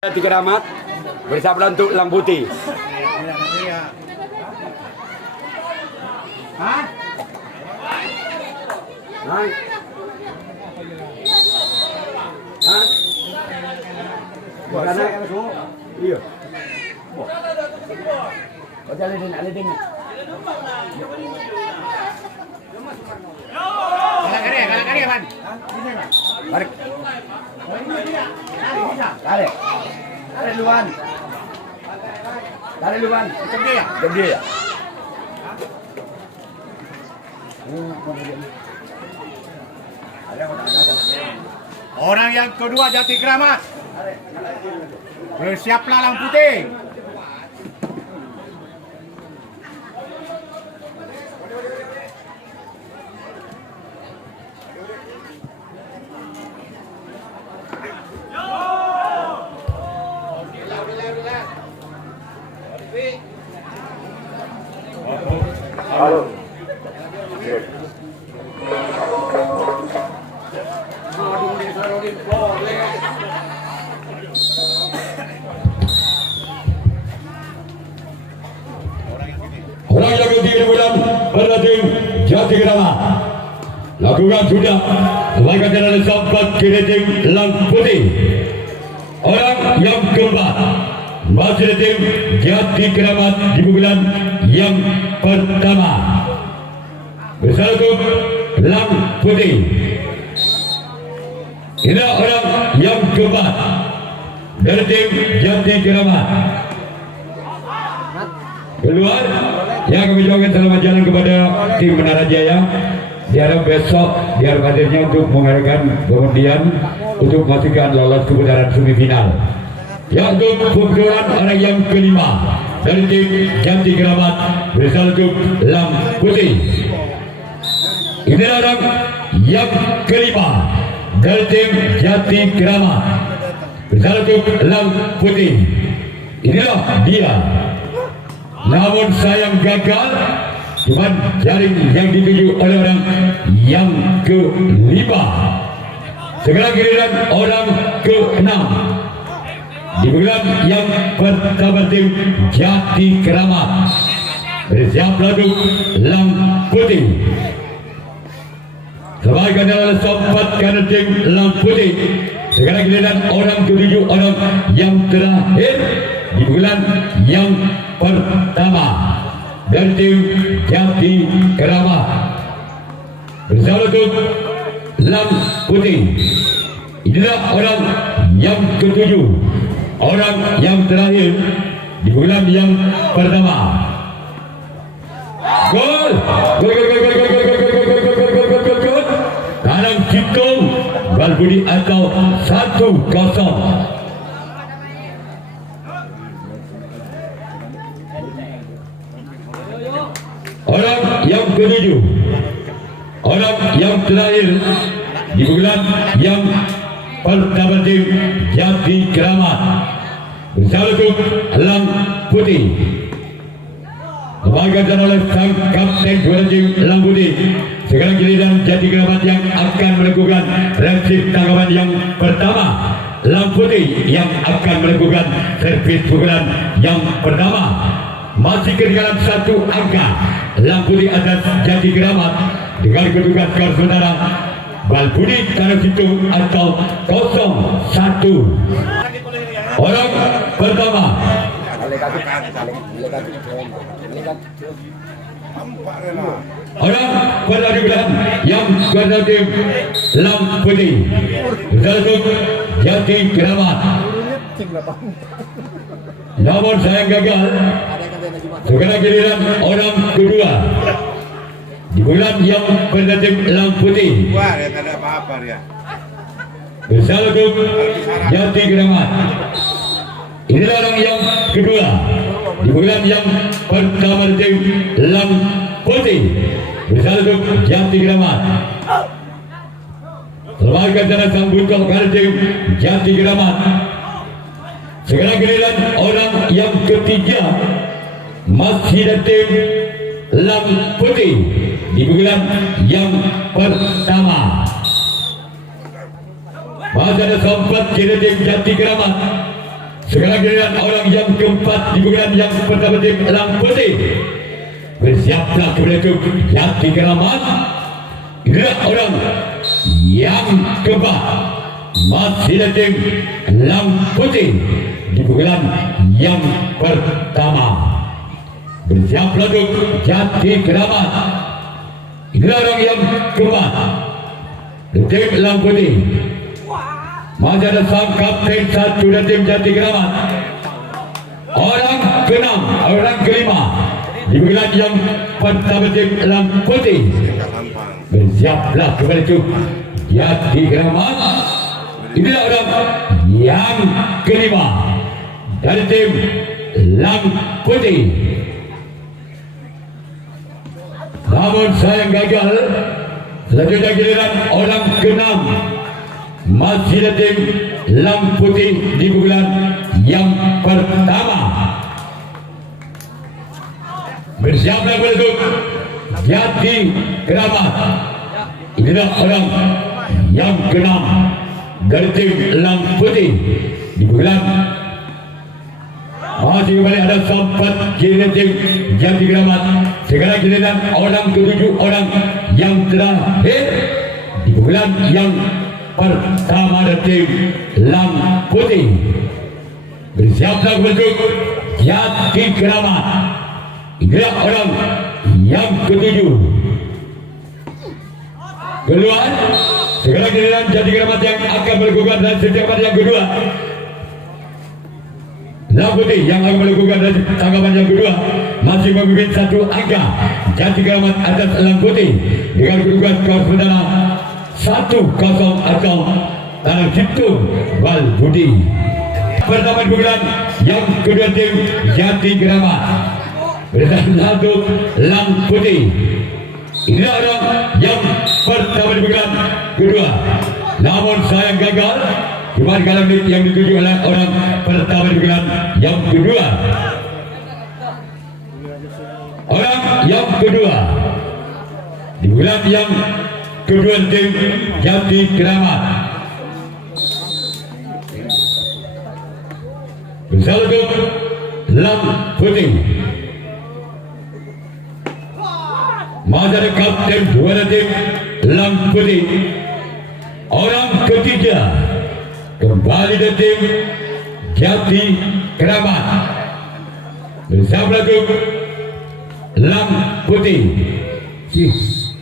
Jati Keramat bersama untuk Lang Putih. Hah? Hah? Hah? Bukan iya. Kau jalan alidin. Kalah kari, Pan. Tarik. Tarik. Tarik duluan. Tarik duluan. Gede ya? Gede ya? Orang yang kedua Jati Keramat. Bersiaplah Lang Putih. Halo. Orang yang ketiga bulan berlatih Jati Keramat. Lakukan sudah sebagai jalan sampai tim Lang Putih. Orang yang keempat masih tim Jati Keramat di bulan yang pertama. Bersatu Lang Putih. Ini orang yang keempat dari tim Jati Keramat. Keluar, yang kami ucapkan selamat jalan kepada tim Menara Jaya. Diharap besok diharap hadirnya untuk mengadakan pengundian untuk memastikan lolos ke putaran semifinal. Yang untuk pembukaan orang yang kelima dari tim Jati Keramat bersatu Lang Putih. Ini orang yang kelima dari tim Jati Keramat bersatu Lang Putih. Inilah dia. Namun sayang gagal, cuman jaring yang dituju oleh orang yang kelima. Sekarang giliran orang keenam di bulan yang pertama tim Jati Keramat. Bersiap untuk Lang Putih. Sebagai adalah sempat karena tim Lang Putih. Sekarang giliran orang ketujuh, orang yang terakhir di bulan yang pertama dari tim Jati Keramat. Bersama untuk Lang Putih. Inilah orang yang ketujuh, orang yang terakhir di bulan yang pertama. Gol! Gol! Tanam Citung Balbudi atau 1-0. Orang yang ketujuh, orang yang terakhir di bulan yang pertama tim Jati Keramat. Bersama untuk Lang Putih. Dibagikan oleh sang kapten juara tim Lang Putih. Sekarang giliran Jati Keramat yang akan melakukan reaksi tanggapan yang pertama. Lang Putih yang akan melakukan servis pukulan yang pertama. Masih ketinggalan satu angka. Lang Putih atas Jati Keramat dengan kedudukan skor saudara Balbudi Tanah Situng atau 0-1. Orang pertama. Orang pada bulan yang kedua tim Lang Putih. Satu Jati Keramat. Namun sayang gagal. Sekarang giliran orang kedua di bulan yang berdatang Lang Putih. Wah, ya tak ada apa-apa ya. Bersama Jati Keramat. Inilah orang yang kedua di bulan yang pertama tim Lang Putih. Bersama Jati Keramat. Sebagai cara sambut kepada tim Jati Keramat. Sekarang giliran orang yang ketiga masih dari tim Lang Putih di bulan yang pertama. Masih ada sempat kira tim Jati Keramat Sekarang giliran orang yang keempat di bulan yang pertama tim Elang Putih. Bersiaplah kepada itu Jati Keramat. Inilah orang yang keempat masih ada tim Elang Putih di bulan yang pertama. Bersiaplah untuk Jati Keramat. Inilah orang yang keempat di tim Elang Putih. Masih ada sang kapten satu dan tim Jati Keramat. Orang keenam, orang kelima di bulan yang pertama tim Elang Putih. Bersiaplah kepada itu Jati Keramat. Inilah orang yang kelima dari tim Elang Putih. Namun sayang gagal. Selanjutnya giliran orang keenam masih ada tim Elang Putih di bulan yang pertama. Bersiaplah untuk Jati Keramat. Inilah orang yang keenam dari tim Elang Putih di bulan. Masih kembali ada sempat giliran tim Jati Keramat. Sekarang giliran orang ketujuh, orang yang terakhir di bulan yang pertama dari tim Elang Putih. Bersiaplah untuk Jati Keramat. Inilah orang yang ketujuh. Keluar. Sekarang giliran Jati Keramat yang akan melakukan dan setiap yang kedua. Elang Putih yang akan melakukan dan tanggapan yang kedua masih memimpin satu angka. Jati Keramat atas Elang Putih dengan kedudukan skor sementara 1-0 atau Tanah Citung Wal Budi. Pertama bulan yang kedua tim Jati Keramat berdasarkan satu Elang Putih. Inilah orang yang pertama di bulan kedua. Namun sayang gagal. Cuma kalau yang dituju oleh orang pertama di bulan yang kedua. Orang yang kedua di bulan yang kedua tim Jati Keramat. Bersama Elang Putih. Masih ada kapten dua tim Elang Putih. Orang ketiga kembali dari tim Jati Keramat. Bersama Elang Putih.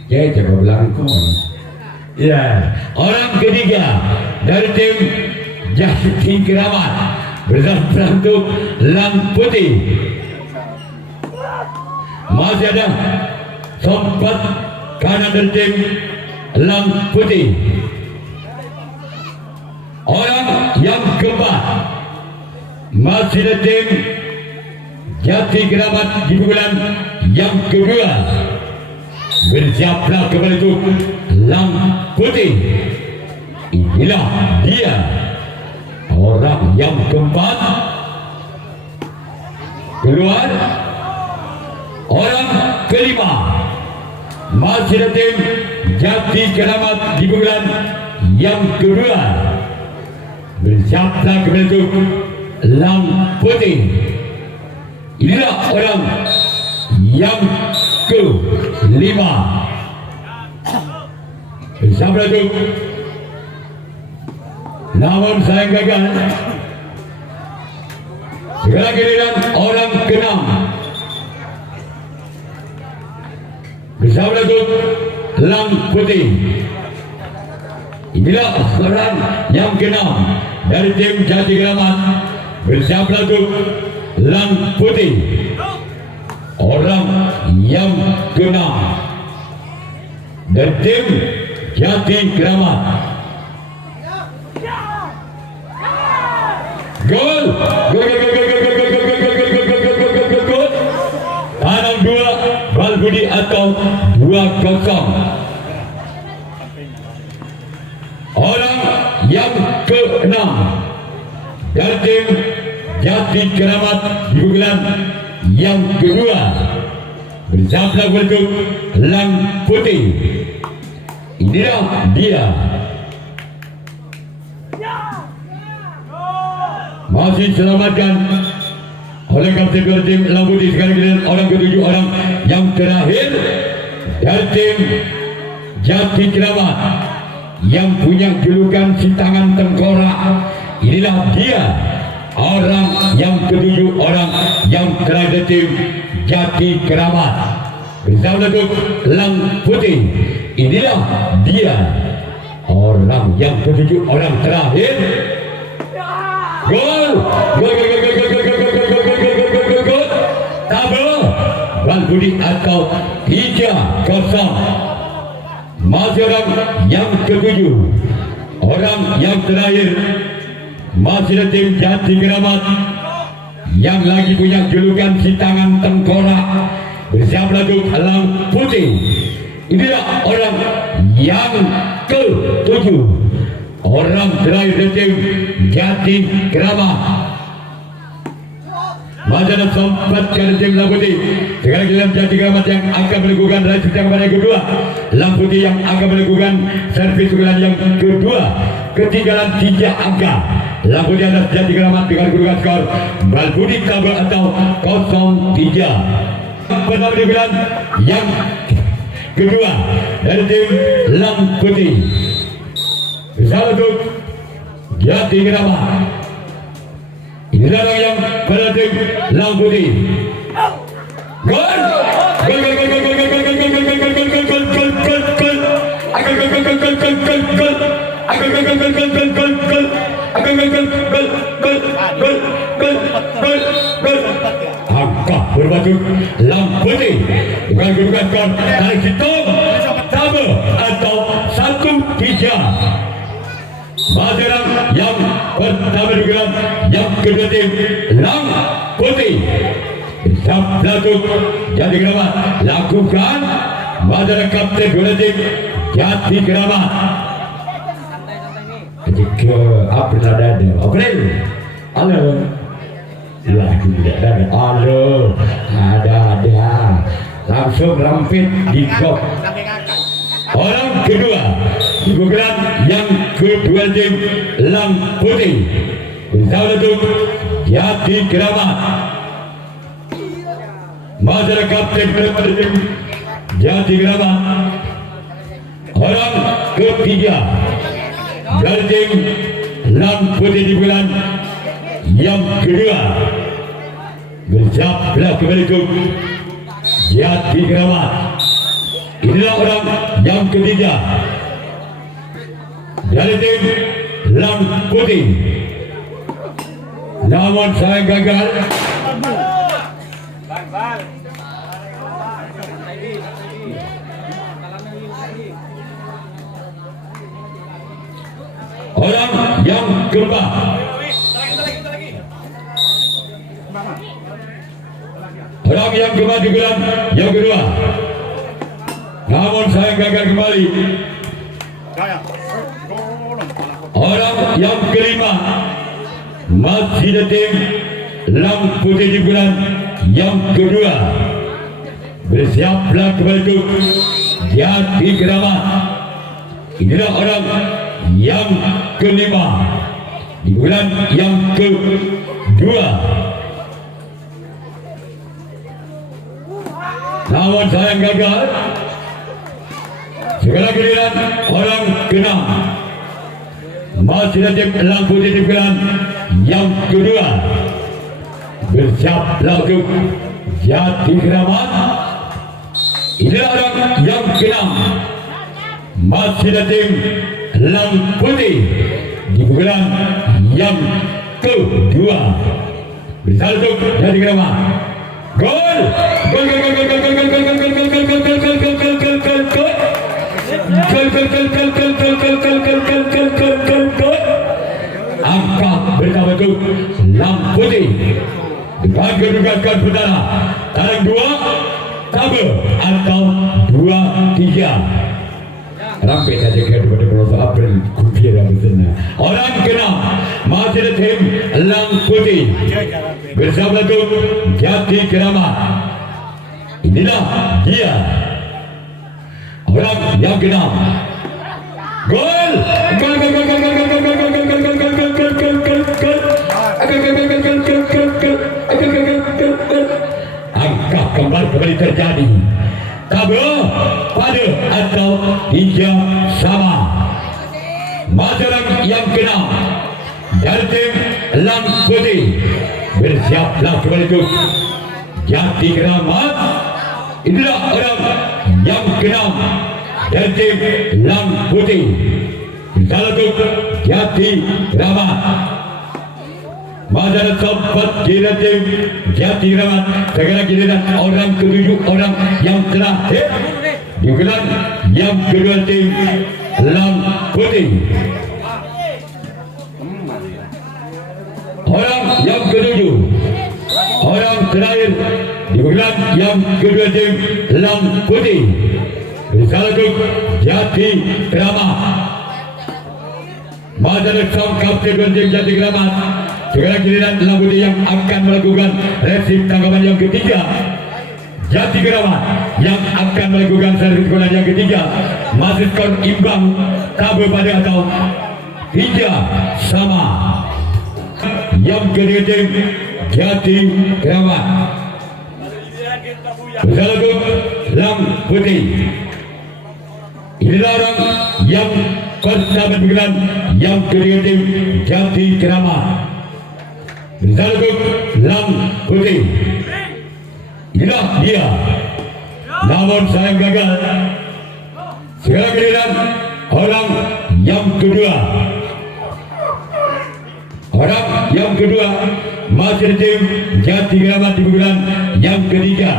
Ya, jaga belangkon. Ya, orang ketiga dari tim Jati Keramat bersama untuk Elang Putih. Masih ada sempat kanan dari tim Elang Putih. Orang yang keempat masih ada tim Jati Keramat di bulan yang kedua. Bersiaplah kembali itu Elang Putih. Inilah dia orang yang keempat. Keluar. Orang kelima masih ada tim Jati Keramat di bulan yang kedua. Bersiaplah kembali itu Elang Putih. Inilah orang yang kelima. Bersama itu. Namun sayang gagal. Sekarang giliran orang keenam. Bersama itu Elang Putih. Inilah orang yang keenam dari tim Jati Keramat. Bersama itu Elang Putih. Orang yang keenam dari tim Jati Keramat. Gol! Gol! Tanam 2 Wal Budi atau 2-0. Orang yang ke-6 dari tim Jati Keramat di bulan yang kedua. Bersama untuk Elang Putih. Inilah dia. masih selamatkan oleh kapten dua tim Elang Putih. Sekarang giliran orang ketujuh, orang yang terakhir dari tim Jati Keramat yang punya julukan si tangan tengkorak. Inilah dia orang yang ketujuh, orang yang terakhir tim Jati Keramat bersama untuk Elang Putih. Inilah dia orang yang ketujuh, orang terakhir. Gol, gol, gol, gol, gol, gol, gol, gol, gol, gol, gol, gol, gol, gol, gol. Tabel Elang Putih atau 3-0. Masih orang yang ketujuh, orang yang terakhir masih tim Jati Keramat yang lagi punya julukan si tangan tengkorak bersama untuk Elang Putih. Inilah orang yang ke-7, orang terakhir dari tim Jati Keramat. Masih ada sempat dari tim Elang Putih. Sekarang giliran Jati Keramat yang akan melakukan race kepada yang kedua. Elang Putih yang akan melakukan servis ulang yang kedua. Ketinggalan 3 angka. Elang Putih atas Jati Keramat dengan kedudukan skor Elang Putih tabel atau 0-3. Pertama dibilang yang kedua dari tim Elang Putih bersama untuk Jati Keramat. Inilah orang yang pada tim Elang Putih. Gol! Gol, gol, gol, gol, gol, gol, gol, gol, gol, gol, gol, gol, gol, gol, gol, gol. Akan gol, gol, gol, gol, gol, gol, gol. Akan gol, gol, gol, gol, gol, gol, gol. Akan gol, gol, gol, gol, gol, gol, gol, gol. Angka berbaju Elang Putih dengan kedudukan skor tarik hitung tabel atau 1-3. Masih yang pertama juga yang kedua tim Elang Putih bersama untuk Jati Keramat lakukan pada kapten dua tim Jati Keramat. Ketika April ada halo lagi halo ada langsung rampit di kop. Orang kedua bukan yang kedua tim Elang Putih bersama untuk Jati Keramat. Masalah kapten daripada tim Jati Keramat. Orang ketiga dari tim Elang Putih di bulan yang kedua bersama kembali untuk Jati Keramat. Inilah orang yang ketiga dari tim Elang Putih. Namun saya gagal. Orang yang keempat orang yang keempat di bulan yang kedua. Namun saya gagal kembali. Orang yang kelima masih di tim Elang Putih di bulan yang kedua. Bersiaplah kembali untuk Jati Keramat. Inilah orang yang kelima di bulan yang kedua. Namun saya gagal. Sekarang giliran orang keenam masih di tim Elang Putih di bulan yang kedua. Bersiaplah untuk Jati Keramat. Inilah orang yang keenam masih di tim Elang Putih di bulan yang kedua. Bersama untuk Jati Keramat. Gol! Gol, gol, gol, gol, gol, gol, gol, gol, gol, gol, gol, gol, gol, gol, gol, gol, gol, gol, gol. Angka bersama itu Elang Putih dengan kedudukan pertama tarang 2 tabel atau 2-3. Rampik saja kepada pelosok April kumpir bersama. Orang keenam masih di tim Elang Putih bersama itu Jati Keramat. Inilah dia orang yang keenam. Gol! Gol, gol, gol, gol, gol, gol, gol, gol, gol, gol, gol, gol, gol, gol, gol, gol. kembali terjadi. Tabel pada atau hijau sama. Masyarakat yang keenam dari tim Elang Putih bersiaplah kembali itu Jati Keramat. Inilah orang yang keenam dari tim Elang Putih. Salah satu Jati Keramat. Masyarakat sempat kira tim Jati Keramat. Segera giliran orang ketujuh orang yang terakhir di bulan yang kedua tim Elang Putih. Orang yang ketujuh, orang terakhir di bulan yang kedua tim Elang Putih. Salah satu Jati Keramat. Masyarakat sang kapten tim Jati Keramat. Segera giliran Elang Putih yang akan melakukan resip tanggapan yang ketiga. Jati Keramat yang akan melakukan servis bola yang ketiga. Masih skor imbang, tabel pada atau tiga sama. Yang ketiga tim Jati Keramat. Bersatu Elang Putih. Inilah orang yang pertama dengan yang ketiga tim Jati Keramat. Bersatu Elang Putih. Inilah dia. Namun saya gagal. Segera giliran orang yang kedua. Orang yang kedua masih tim Jati Keramat di bulan yang ketiga.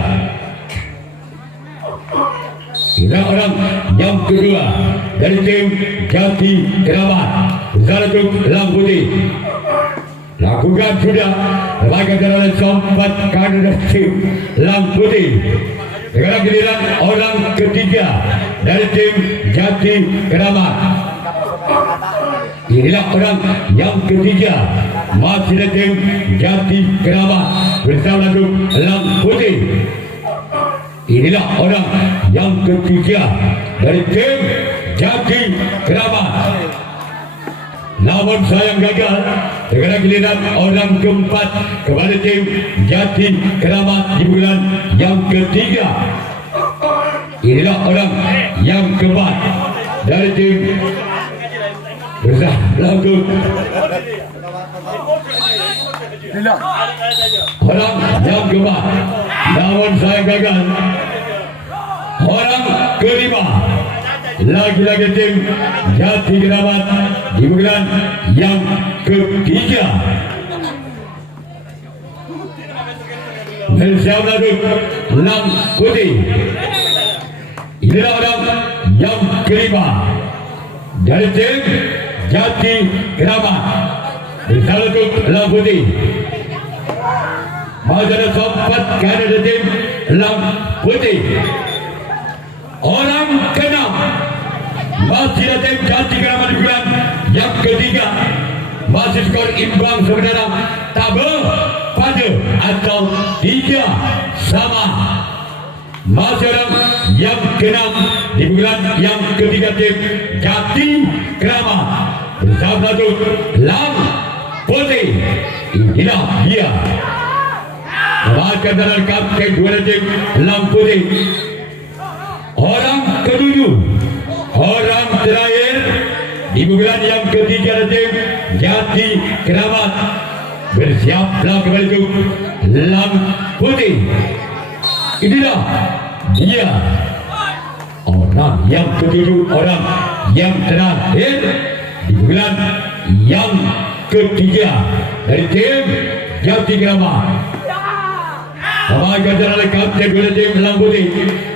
Inilah orang yang kedua dari tim Jati Keramat. Bersatu Elang Putih. Lakukan sudah lakukan oleh sempat kader tim Elang Putih. Sekarang giliran orang ketiga dari tim Jati Keramat. Inilah orang yang ketiga masih dari tim Jati Keramat bersama Elang Putih. Inilah orang yang ketiga dari tim Jati Keramat. Namun sayang gagal. Segera giliran orang keempat kepada tim Jati Keramat di bulan yang ketiga. Inilah orang yang keempat dari tim bersatu orang yang keempat. Namun sayang gagal. Orang kelima lagi-lagi tim Jati Keramat di bulan yang ketiga. Bersama Elang Putih. Inilah orang yang kelima dari tim Jati Keramat bersama Elang Putih. Masyarakat sempat dari tim Elang Putih. Orang keenam masih ada tim Jati Keramat di bulan yang ketiga. Masih skor imbang sebenarnya, tabel pada atau tiga sama. Masih orang yang keenam di bulan yang ketiga tim Jati Keramat bersama Elang Putih. Inilah dia. Memakai dalam kapten dua tim Elang Putih. Orang ketujuh, orang terakhir di bulan yang ketiga tim Jati Keramat. Bersiaplah kembali itu Elang Putih. Inilah dia. Orang yang ketujuh, orang yang terakhir di bulan yang ketiga dari tim Jati Keramat. Memakai dalam kapten dua tim Elang Putih.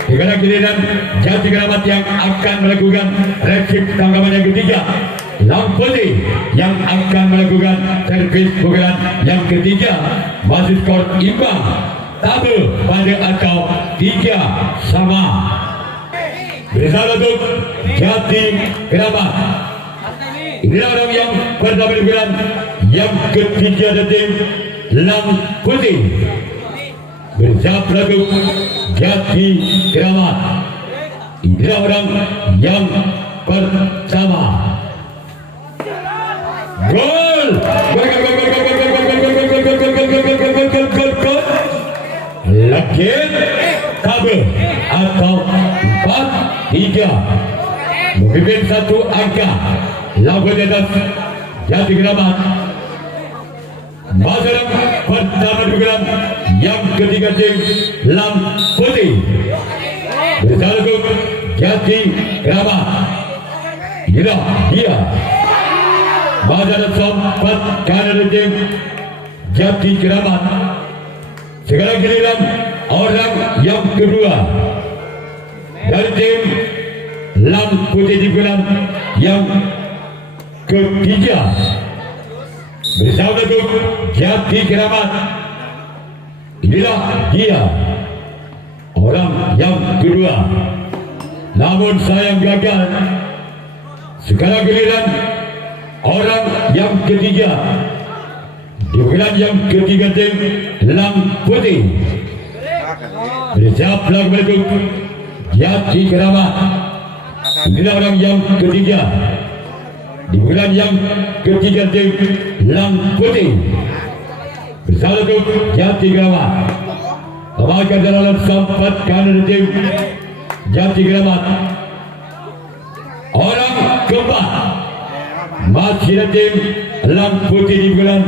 Sekarang giliran Jati Keramat yang akan melakukan resip tanggapan yang ketiga. Elang Putih yang akan melakukan servis pukulan yang ketiga. Masih skor imbang, tabel pada atau tiga sama. Bersama Jati Keramat. Inilah orang yang pertama di bulan yang ketiga dari tim Elang Putih. Bersama Jati Keramat. Inilah orang yang pertama. Gol! Lagi Tabe atau 4-3 memimpin satu angka. Lawan di atas Jati Keramat. Masa pertama digelar yang ketiga tim Lam Putih bersatu Jati Keramat. Inilah dia masa sempat kanan tim Jati Keramat. Sekarang giliran orang yang kedua dari tim Lam Putih digelar yang ketiga bersama untuk Jati Keramat. Inilah dia orang yang kedua, namun sayang gagal. Sekarang giliran orang yang ketiga di bulan yang ketiga tim Lam Putih bersiap lagu untuk Jati Keramat. Inilah orang yang ketiga di bulan yang ketiga tim Lam Putih bersama untuk Jati Keramat. Kembali dalam sempat kanan tim Jati Keramat. Orang keempat masih ada tim Lam Putih di bulan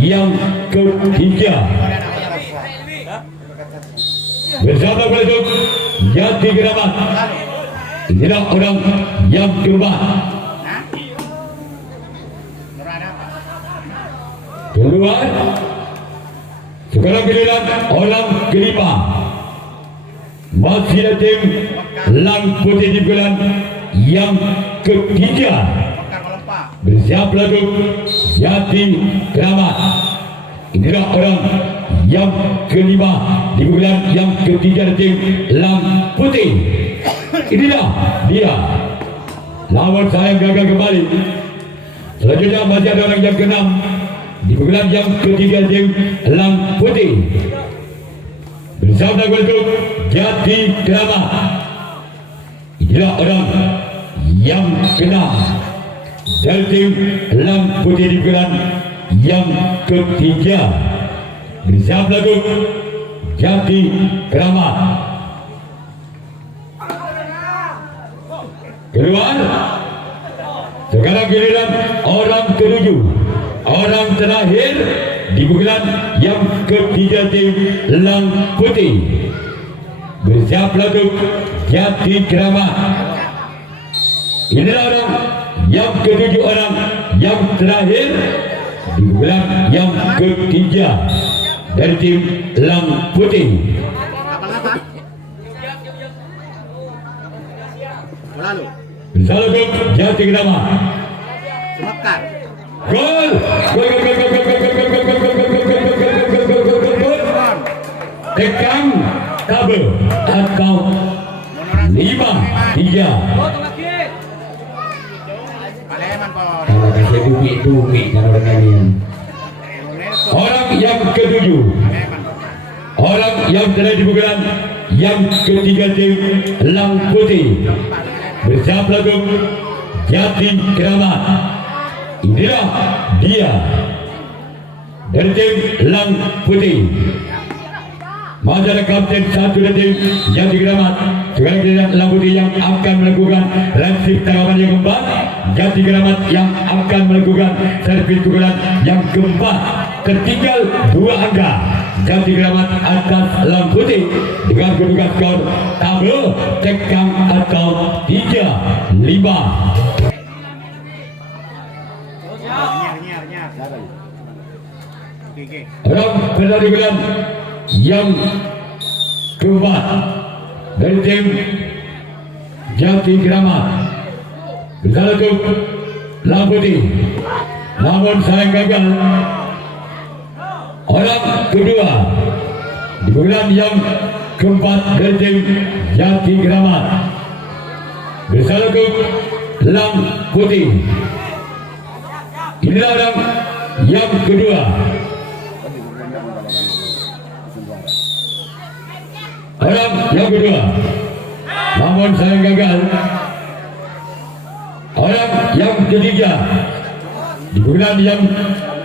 yang ketiga bersama untuk Jati Keramat. Inilah orang yang keempat. Keluar. Sekarang giliran orang kelima. Masih ada tim Lam Putih di bulan yang ketiga bersiap lagu Jati Keramat. Inilah orang yang kelima di bulan yang ketiga tim Lam Putih. Inilah dia. Lawan saya gagal kembali. Selanjutnya masih ada orang yang keenam di bulan yang ketiga tim Lam Putih bersama untuk Jati Keramat. Inilah orang yang keenam dari tim Lam Putih di bulan yang ketiga bersama untuk Jati Keramat. Keluar. Sekarang giliran orang ketujuh, orang terakhir di bulan yang ketiga tim Lam Putih bersiap untuk Jati Keramat. Inilah orang yang ketujuh, orang yang terakhir di bulan yang ketiga dari tim Lam Putih. Lalu Bersama untuk Jati Keramat. Semakar. Gol! Tekan Tabe atau 5-3. Kalau kasih bumi kalau kalian. Orang yang ketujuh, orang yang telah di bulan yang ketiga tim Lam Putih bersama lagu Jati Keramat. Inilah dia dari tim Lam Putih. Masalah kapten satu dari tim Jati Keramat. Sekarang kita Lam Putih yang akan melakukan resip tanggapan yang keempat. Jati Keramat yang akan melakukan servis pukulan yang keempat. Tertinggal 2 angka. Jati Keramat atas Lam Putih dengan kedudukan skor tabel tekam atau 3-5. Orang penari bulan yang keempat dari tim Jati Keramat bersama untuk Lam Putih, namun sayang gagal. Orang kedua di bulan yang keempat dari tim Jati Keramat bersama untuk Lam Putih. Inilah orang yang kedua. Orang yang kedua, namun sayang gagal. Orang yang ketiga di bulan yang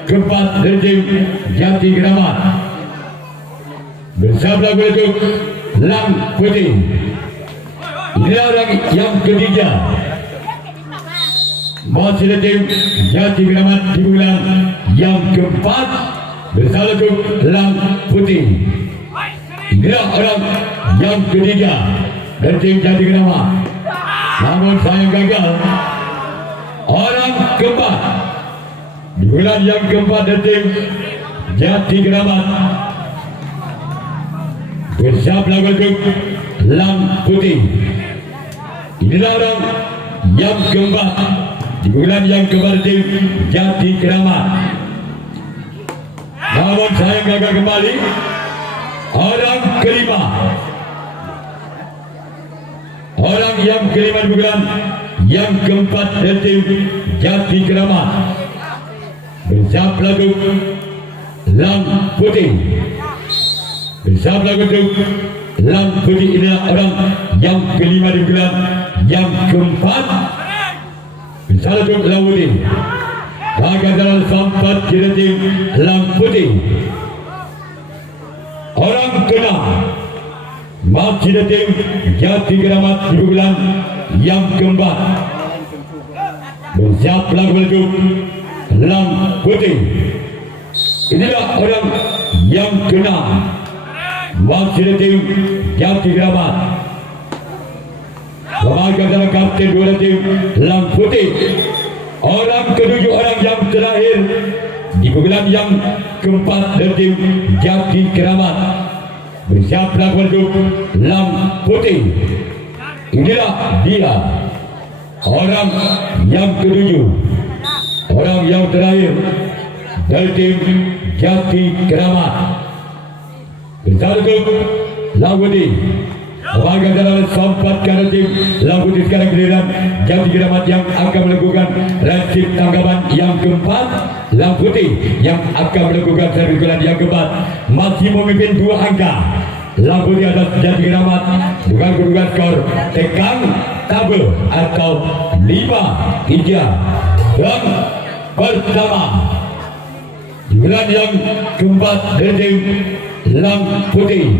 keempat dari tim Jati Keramat bersama untuk Lang Putih. Inilah orang yang ketiga. Masih ada tim Jati Keramat di bulan yang keempat bersalju Lang Putih. Inilah orang yang ketiga dari tim Jati Keramat. Namun saya gagal. Orang keempat di bulan yang keempat dari tim Jati Keramat bersiap lagu Lang Putih. Inilah orang yang keempat di bulan yang keempat tim Jati Keramat. Namun saya gagal kembali. Orang kelima. Orang yang kelima di bulan yang keempat dari tim Jati Keramat bersiap lagu Lang Putih. Bersiap lagu Lang Putih. Inilah orang yang kelima di bulan yang keempat bersiap lagu Lang Putih. Laga dalam sampat kira tim Lang Putih. Orang keenam masih ada tim Jati Keramat di bulan yang keempat bersiap lagu Lang Putih. Inilah orang yang keenam masih ada tim Jati Keramat. Laga dalam kapten dua tim Lang Putih. Orang ketujuh, orang yang terakhir di bulan yang keempat dari tim Jati Keramat bersiap lagu Lang Putih. Inilah dia orang yang ketujuh, orang yang terakhir dari tim Jati Keramat bersiap Lang Putih. Warga dalam sempat karena tim Lang Putih sekarang giliran Jati Keramat yang akan melakukan resip tanggapan yang keempat. Lang Putih yang akan melakukan servis gulan yang keempat, masih memimpin 2 angka. Lang Putih atas Jati Keramat dengan kedudukan skor tekan tabel atau 5-3. Dan bersama di bulan yang keempat dari tim Lang Putih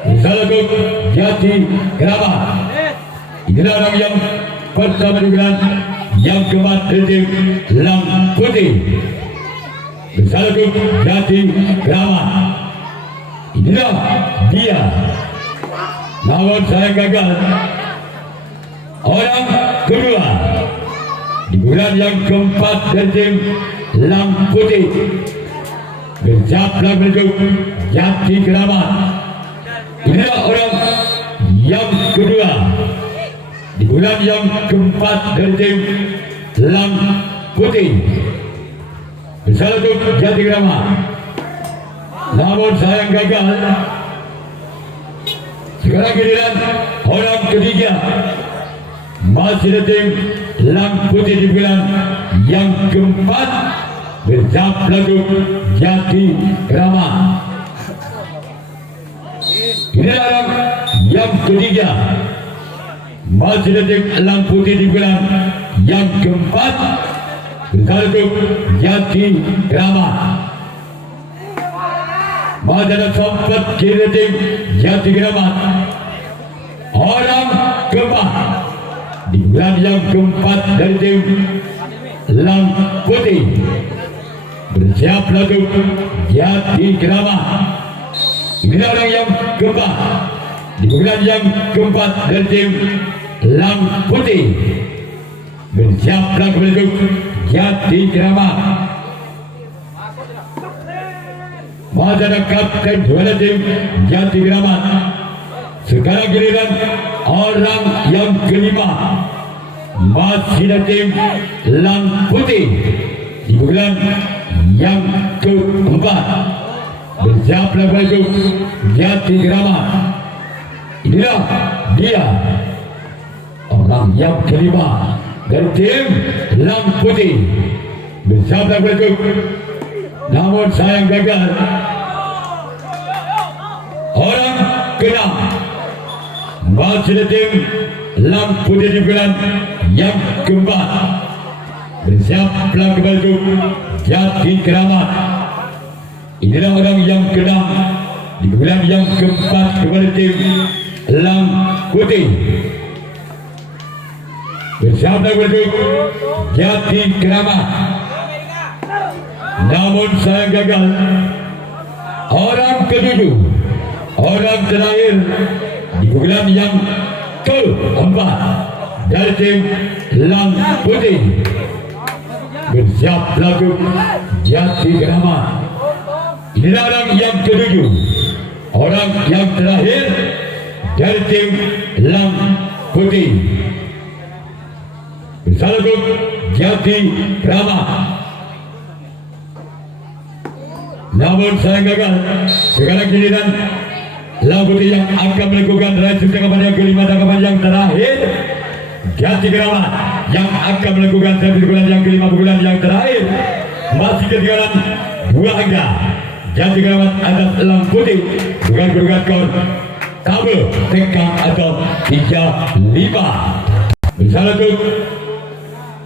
bersalju Jati Keramat. Inilah orang yang pertama di bulan yang keempat dari tim Lang Putih bersalju Jati Keramat. Inilah dia. Namun saya gagal. Orang kedua di bulan yang keempat dari tim Lang Putih bersiap lagu Jati Keramat. Inilah orang yang kedua di bulan yang keempat dari tim Lang Putih bersalju Jati Keramat. Namun saya gagal. Sekarang giliran orang ketiga masih ada tim Lang Putih di bulan yang keempat bersiap lagu Jati Keramat. Inilah orang yang ketiga masih ada tim Lang Putih di bulan yang keempat bersalju Jati Keramat. Masih ada sempat kira tim Jati Keramat. Orang keempat di bulan yang keempat dari tim Lang Putih bersiap lagu Jati Keramat. Inilah orang yang keempat di bulan yang keempat dari tim Lang Putih bersiap lagu Jati Keramat. Masih ada kapten dua tim Jati Keramat. Sekarang giliran orang yang kelima masih ada tim Lang Putih di bulan yang keempat bersiap lagu Jati Keramat. Inilah dia orang yang kelima dari tim Lang Putih bersiap lagu. Namun saya gagal. Orang keenam masih ada tim Lang Putih di bulan yang keempat bersiap lagu Jati Keramat. Inilah orang yang keenam Di bulan yang keempat kepada tim Elang Putih. Bersama berduk Jati Keramat. Namun sayang gagal. Orang ketujuh, orang terakhir di bulan yang keempat dari tim Elang Putih. Bersiap lagu Jati Keramat. Inilah orang yang ketujuh, orang yang terakhir dari tim Elang Putih. Bersiap lagu Jati Keramat. Namun saya gagal. Sekarang giliran Elang Putih yang akan melakukan race tangkapan yang kelima, tangkapan yang terakhir. Jati Keramat yang akan melakukan pukulan yang kelima, pukulan yang terakhir. Masih ketinggalan 2 angka. Jati Keramat atas Elang Putih. Bukan berukat skor kabel tekang atau 3-5. Bersama untuk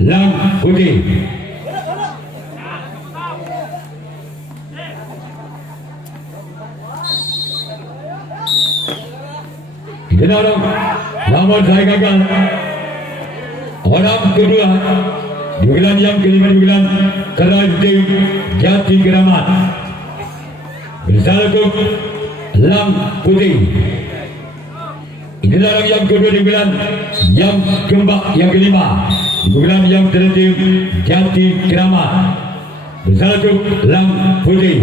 Elang Putih. Kita orang, namun saya gagal. Orang kedua di bulan yang kelima, di bulan terakhir Jati Keramat. Bersama untuk Elang Putih. Inilah orang yang kedua di bulan yang keempat, yang kelima, di bulan yang terakhir Jati Keramat. Bersama untuk Elang Putih.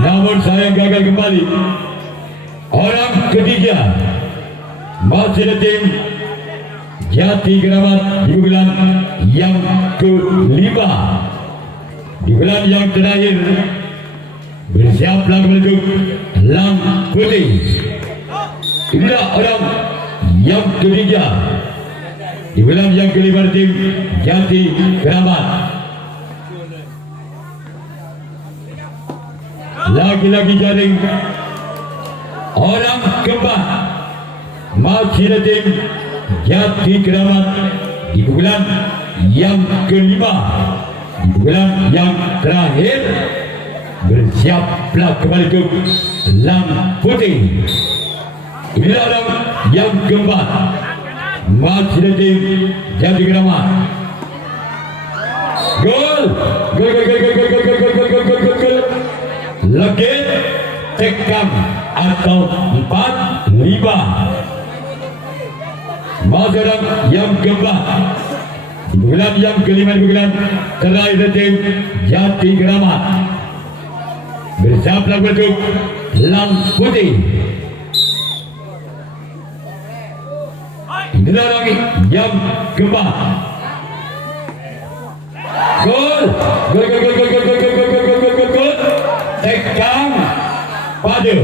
Namun saya gagal kembali. Orang ketiga masih tim Jati Keramat di bulan yang kelima, di bulan yang terakhir. Bersiaplah menuju Elang Putih. Inilah orang yang ketiga di bulan yang kelima tim Jati Keramat. Lagi-lagi jaring. Orang keempat masih tim Jati Keramat di bulan yang kelima, di bulan yang terakhir. Bersiaplah kembali ke Elang Putih. Inilah orang yang keempat masih tim Jati Keramat. Gol, gol, gol, gol, gol, gol, gol, gol, gol, gol, gol, gol, gol. Legit tekam atau 4-5. Masih orang yang keempat di bulan yang kelima, di bulan terakhir tim Jati Keramat. Bersiaplah untuk Elang Putih. Inilah orang yang keempat. Gol, gol, gol, gol, gol, gol, gol, gol, gol, gol, gol, gol, gol. Tekang pada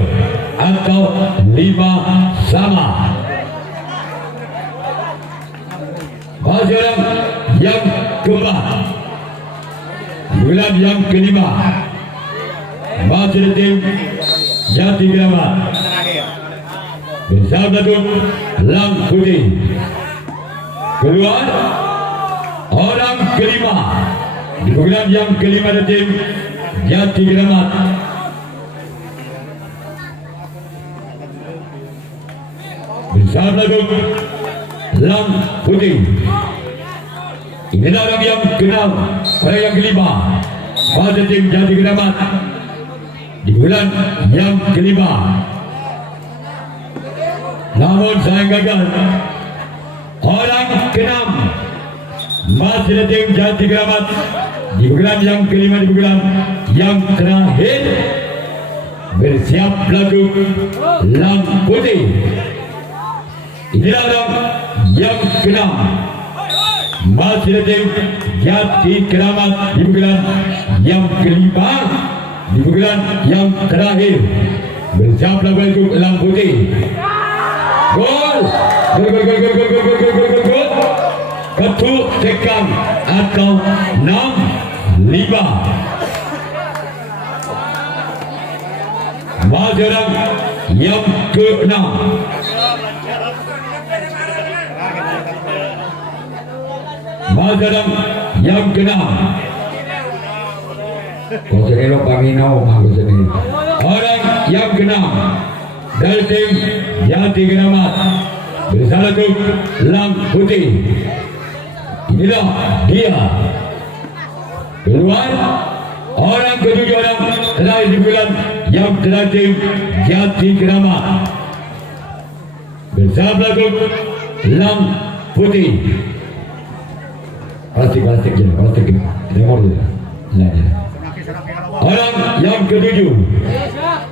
atau 5 sama. Masih orang yang keempat di bulan yang kelima, masih tim Jati Keramat. Bersama untuk Elang Putih. Keluar orang kelima di bulan yang kelima tim Jati Keramat. Bersama untuk Elang Putih. Inilah orang yang kenal pada yang kelima pada tim Jati Keramat di bulan yang kelima. Namun saya gagal. Orang keenam masih tim Jati Keramat di bulan yang kelima, di bulan yang terakhir. Bersiap lagu Elang Putih. Inilah orang yang keenam masih tim Jati Keramat di bulan yang kelima, di bulan yang terakhir. Bersiap lagu Elang Putih. Gol, gol, gol, gol, gol, gol, gol, gol, gol, gol, gol. Ketuk tekam atau 6-5. Masih orang yang ke-6. Masih orang yang ke-6. Konsenelo Paminau Konsenelo. Orang yang keenam dari tim Jati Keramat bersatu Lang Putih. Inilah dia. Keluar orang ketujuh orang terakhir di bulan yang terlatih Jati Keramat bersama pelaku Lang Putih. Plastik lemor dia. Orang yang ketujuh,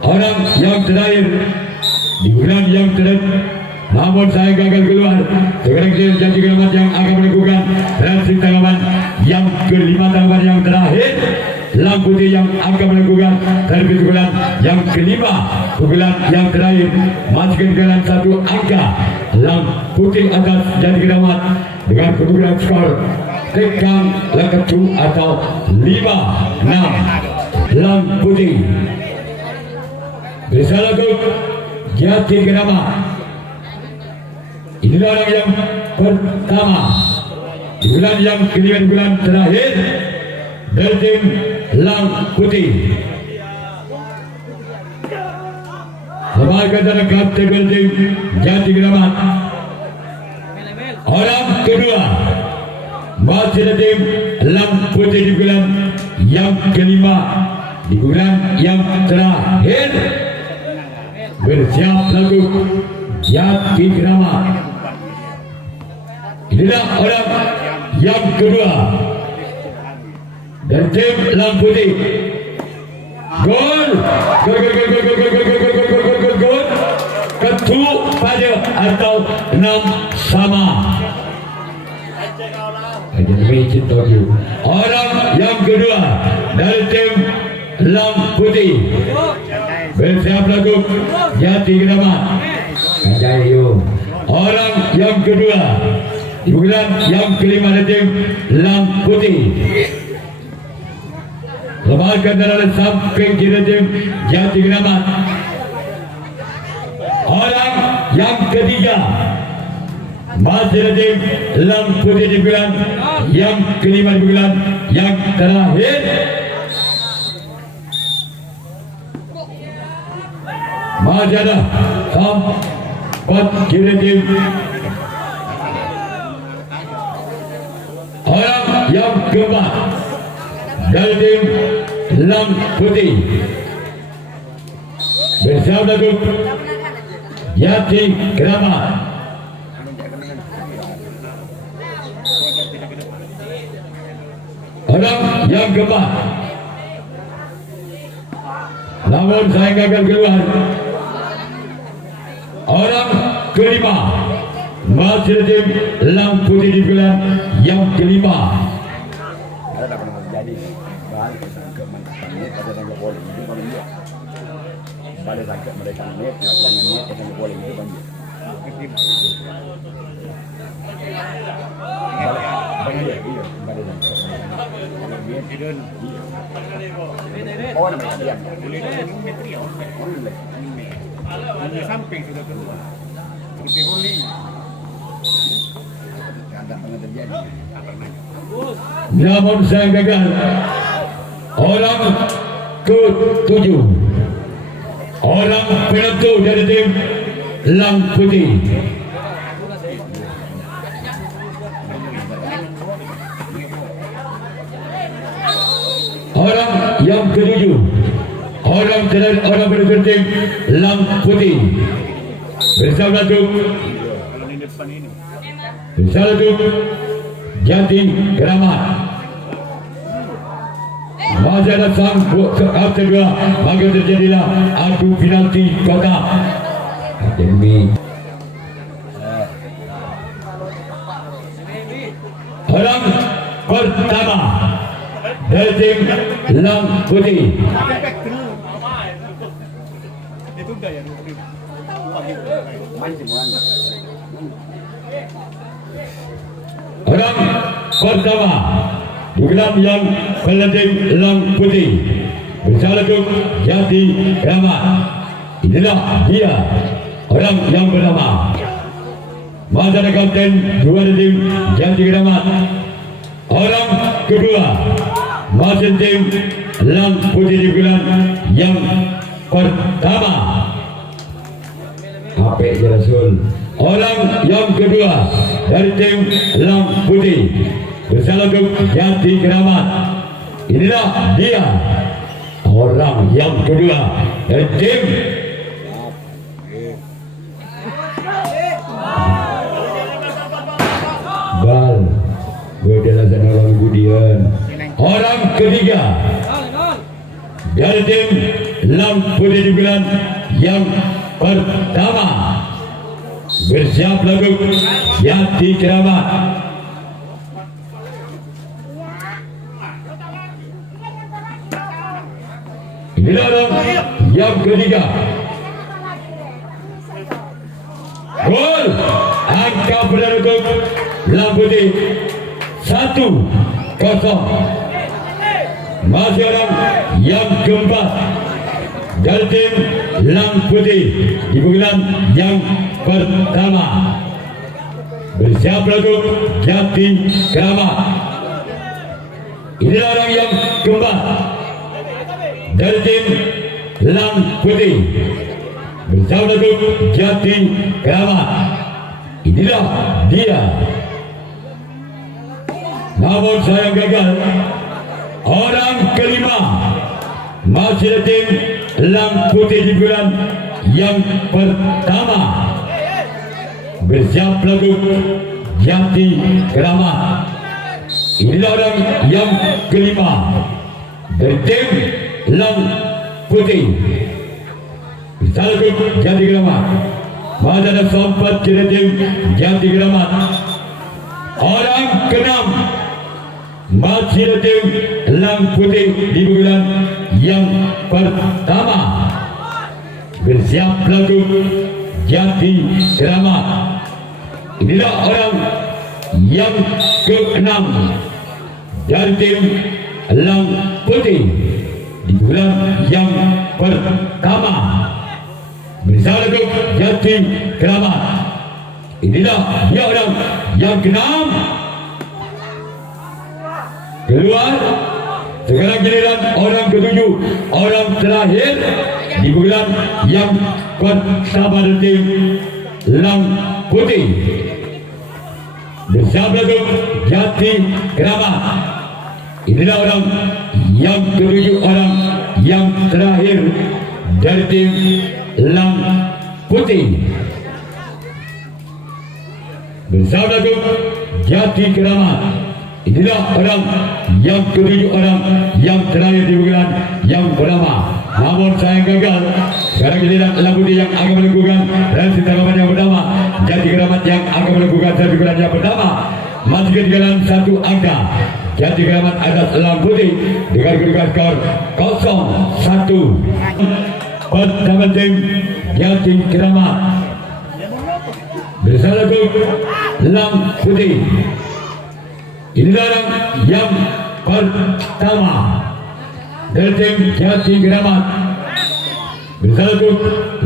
orang yang terakhir di bulan yang terakhir. Namun saya gagal keluar. Sekarang saya Jati Keramat yang akan melakukan transit tanggapan yang kelima, tanggapan yang terakhir. Lang Putih yang akan melakukan transit pukulan yang kelima, pukulan yang terakhir. Masukkan dalam satu angka. Lang Putih atas Jati Keramat dengan kedudukan skor tekan leketu atau 5-6. Lang Putih bersama Jati Keramat. Inilah orang yang pertama di bulan yang kelima, di bulan terakhir dari tim Lang Putih. Sebagai dalam kapten dari tim Jati Keramat. Orang kedua masih dari tim Lang Putih di bulan yang kelima, di bulan yang terakhir bersiap lagu Jati Keramat. Inilah orang yang kedua dan tim Lang Putih. Gol. Ketu pada atau 6-sama. Orang yang kedua dari tim Lang Putih bersiap lagu Jati Keramat. Orang yang kedua di bulan yang kelima dari tim Lang Putih. Lemahkan dalam samping kiri tim Jati Keramat. Orang yang ketiga masih dari tim Lang Putih di bulan yang kelima, di bulan yang terakhir. Masih ada sampai kiri tim orang yang keempat dari tim Lang Putih bersama lagu Jati Keramat. Orang yang keempat, namun saya gagal keluar. Orang kelima masih dari tim Lang Putih di bulan yang kelima. Balik sakit mereka net, jangan net, jangan boleh itu kan. Oh, namanya dia. Di samping sudah keluar. Seperti bowling. Ada pernah terjadi. Namun saya gagal. Orang ke-7, orang penentu dari tim Lang Putih. Orang yang ke-7, orang terakhir, orang penentu tim Lang Putih. Bersama tim Jati Keramat. Masih ada sang kapten dua, maka terjadilah adu penalti kotak. Demi orang pertama dari tim Lang Putih. Itu dah yang orang pertama di gelam yang pelatih Lang Putih bersama Jati Keramat. Inilah dia orang yang pertama. Masih ada kapten dua dari tim Jati Keramat. Orang kedua masih tim Lang Putih di bulan yang pertama. Ape Rasul. Orang yang kedua dari tim Lang Putih bersama Jati Keramat. Inilah dia orang yang kedua dari tim Bal. Bedalah sana orang Budian. Orang ketiga dari tim Lang Putih di bulan yang pertama bersiap lagu Jati Keramat. Inilah orang yang ketiga. Gol angka penentu Lang Putih 1-0. Masih orang yang keempat dari tim Lang Putih di bulan yang pertama bersiap lagu Jati Keramat. Inilah orang yang keempat dari tim Lang Putih bersama lagu Jati Keramat. Inilah dia. Namun saya gagal. Orang kelima masih tim Lang Putih di bulan yang pertama bersiap lagu Jati Keramat. Inilah orang yang kelima dari tim Lang Putih bersama lagu Jati Keramat. Masih ada sempat dari tim Jati Keramat. Orang keenam masih tim Lang Putih di bulan yang pertama bersiap lagu Jati Keramat. Inilah orang yang keenam dari tim Lang Putih di bulan yang pertama bersama lagu Jati Keramat. Inilah dia orang yang keenam. Keluar. Sekarang giliran orang ketujuh, orang terakhir di bulan yang pertama dari tim Lang Putih bersama lagu Jati Keramat. Inilah orang yang ketujuh, orang yang terakhir dari tim Lang Putih bersama lagu Jati Keramat. Inilah orang yang ketujuh, orang yang terakhir di bulan yang pertama. Namun saya gagal. Sekarang giliran Lang Putih yang akan melakukan dan sintakaman yang pertama. Jati Keramat yang akan melakukan di bulan yang pertama. Masih ketinggalan satu angka. Jati Keramat atas Lang Putih dengan kedudukan skor 0-1. Pertama tim Jati Keramat bersama lagu Lang Putih. Inilah orang yang pertama dari tim Jati Keramat bersama lagu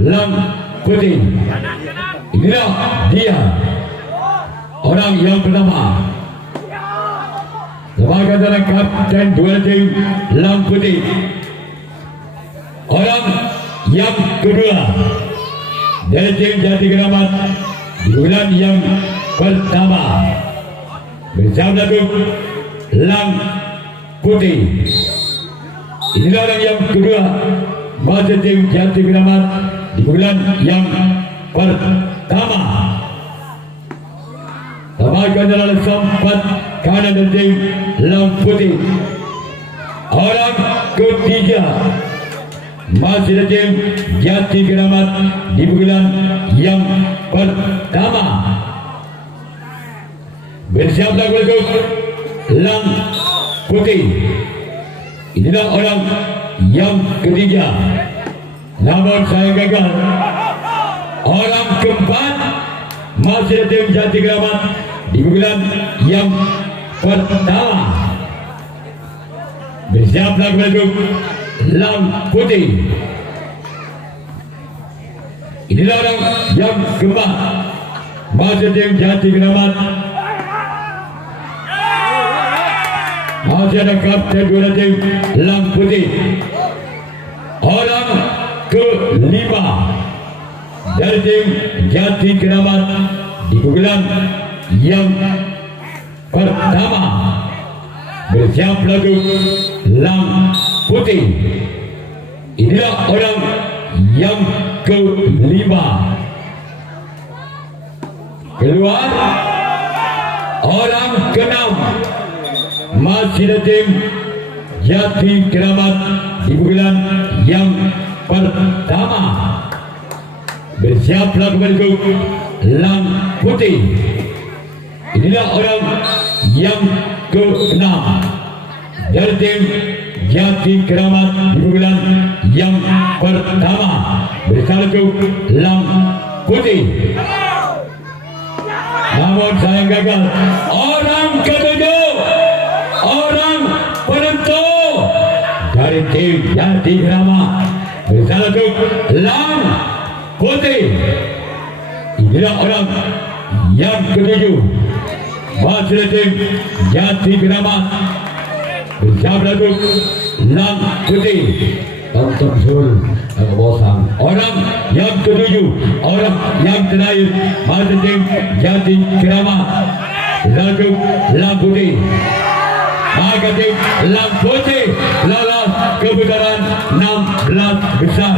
Lang Putih. Inilah dia orang yang pertama. Sebagai seorang kapten dua tim Lang Putih. Orang yang kedua dari tim Jati Keramat di bulan yang pertama bersama lagu Lang Putih. Inilah orang yang kedua masih tim Jati Keramat di bulan yang pertama. Sebagai jalan sempat kanan dari tim Lang Putih. Orang ketiga masih dari tim Jati Keramat di bulan yang pertama bersiap lagu Lang Putih. Inilah orang yang ketiga. Namun saya gagal. Orang keempat masih dari tim Jati Keramat di bulan yang pertama bersiap lagu Lang Putih. Inilah orang yang keempat masih tim Jati Keramat Masih ada kapten dua tim Lang Putih. Orang kelima dari tim Jati Keramat di pukulan yang pertama bersiap lagu Lang Putih. Inilah orang yang kelima. Keluar orang keenam masih ada tim Jati Keramat di pukulan yang pertama bersiap lagu Lang Putih. Inilah orang yang keenam dari tim Jati Keramat di pukulan yang pertama bersiap lagu Lang Putih. Namun sayang gagal. Orang ketujuh, orang penentu dari tim Jati Keramat bersiap lagu Lang Putih. Inilah orang yang ketujuh masih tim Jati Keramat bersiap lagu Lang Putih. Tonton sul bosan. Orang yang ketujuh, orang yang terakhir masih tim Jati Keramat lagu Lang Putih. Maka tim Lang Putih lolos ke putaran 16 besar.